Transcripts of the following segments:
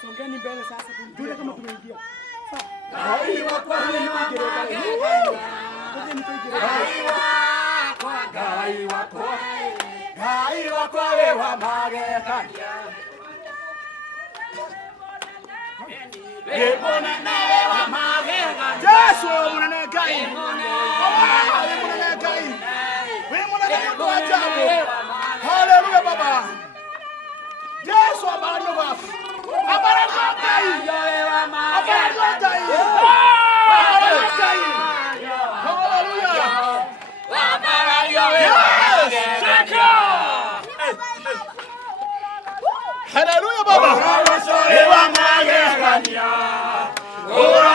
Songeni mbele sasa tujue kama tumeingia. Hallelujah, Baba. Yesu abariki wafu. Abariki wakai. Abariki wakai. Abariki wakai. Hallelujah. Hallelujah, Baba. Ewa magegania. Ora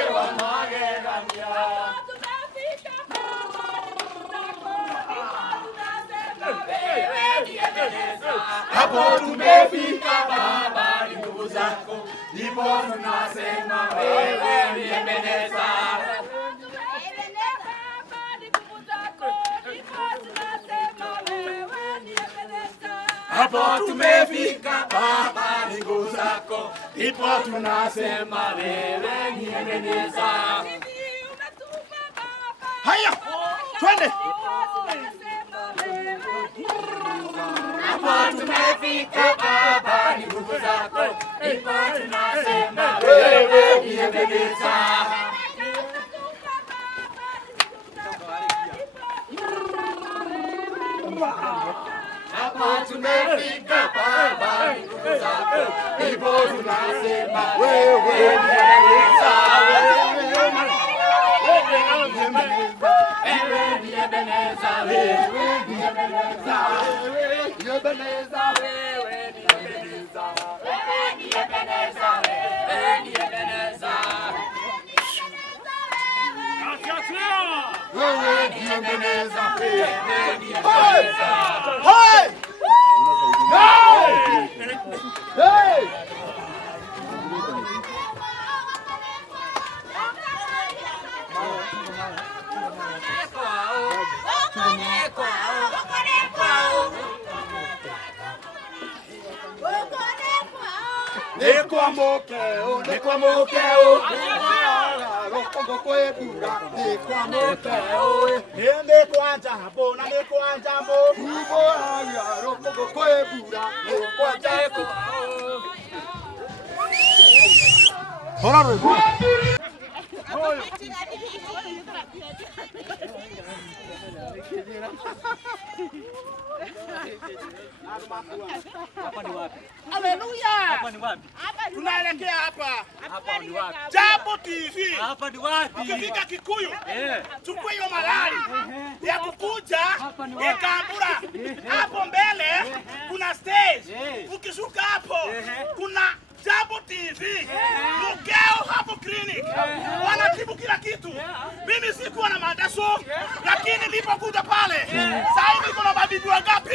ewa magegania. Hapo tumefika Baba, ni nguvu zako, ndipo tunasema wewe ni Ebeneza. Hapo tumefika Baba, ni nguvu zako, ndipo tunasema wewe ni Ebeneza. Haya, twende. Hapo tumefika Baba, ni nguvu zako, ndipo tunasema wewe ni Ebeneza. Hapo tumefika Baba, ni nguvu zako, ndipo tunasema wewe ni Ebeneza. Nekwa mokeo, rokongo kwe bura. Nekwa mokeo, nekwa jambo na nekwa jambo. Ubo aya, rokongo kwe bura. Nekwa jambo. Hola, Hapa ni wapi? Haleluya! Hapa ni wapi? Tunaelekea hapa. Hapa ni wapi? Jambo TV. Hapa ni wapi? Ukifika Kikuyu, chukua hiyo magari ya kukuja Ikambura. Hapo mbele kuna stage. Ukishuka hapo kuna Jambo TV. Mkeo hapo clinic. Wanatibu kila kitu. Mimi sikuwa na madaso, lakini nilipokuja pale, sasa hivi kuna mabibi wangapi?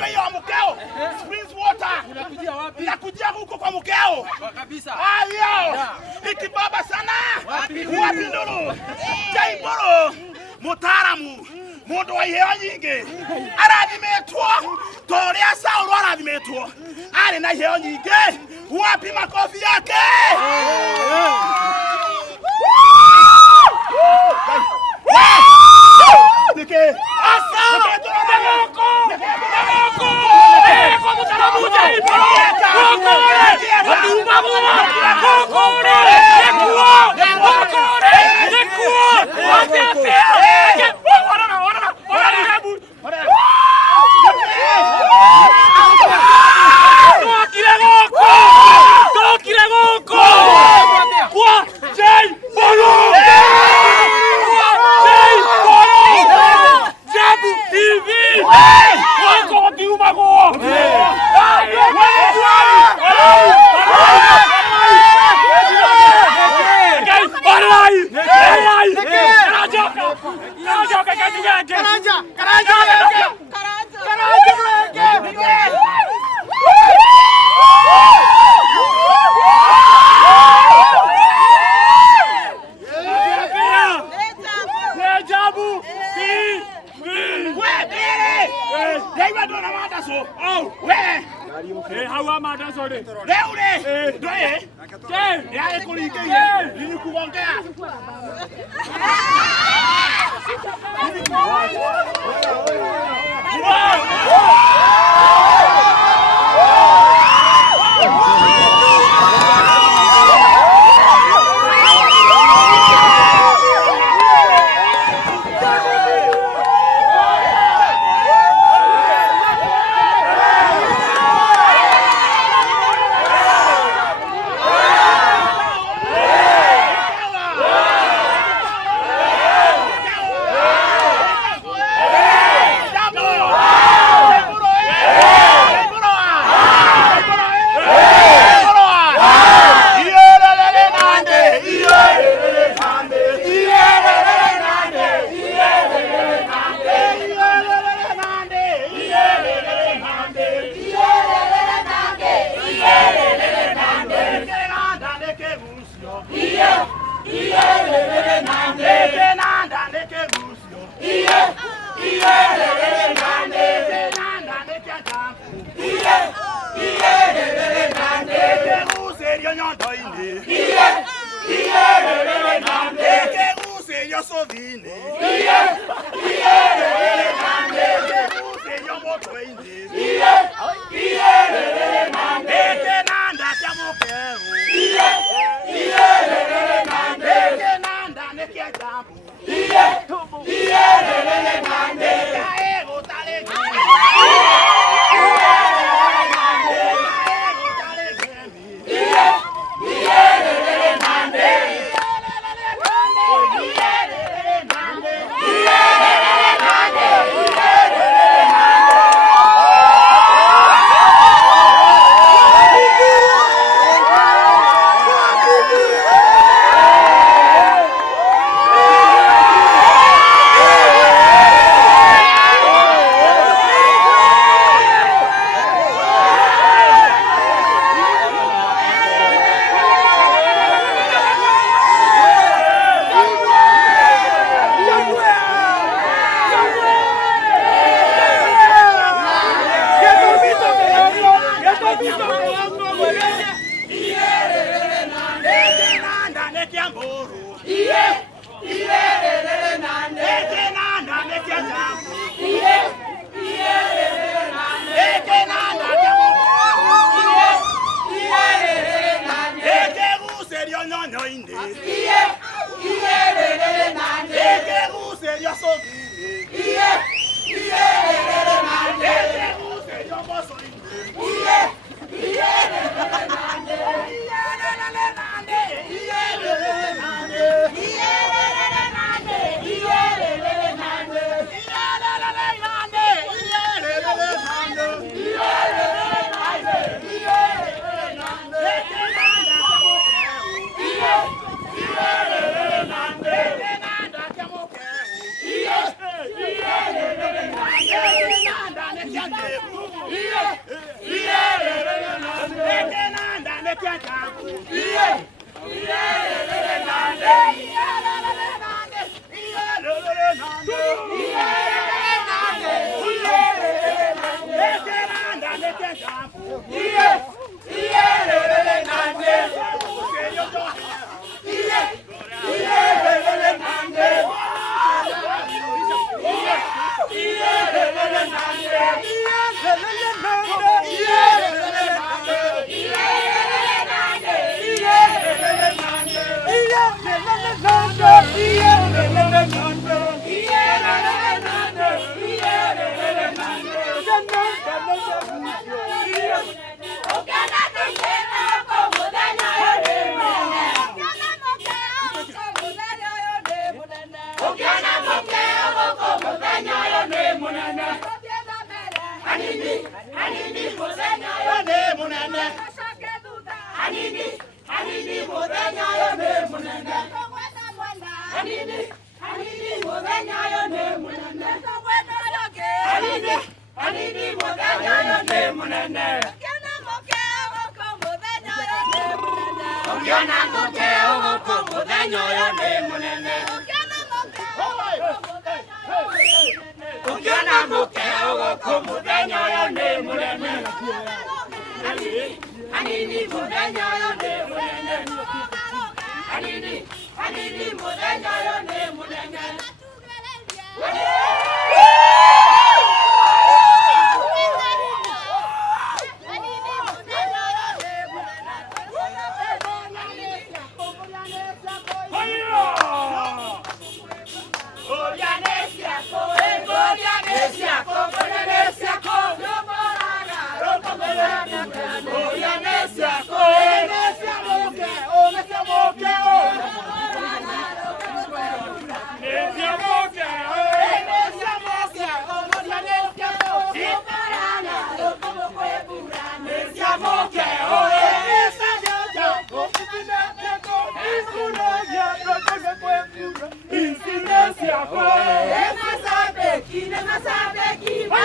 Kunywa hiyo mkeo. Springs water. Unakujia wapi? Nakujia huko kwa mkeo. Kabisa. Ayo. Ikibaba sana. Wapi nduru? Jaiboro. Mutaramu. Mundu wa iheo nyingi. Arathimetwo. Toria Saul arathimetwo. Ari na iheo nyingi. Wapi makofi yake? Nike. Asa. Masabeki,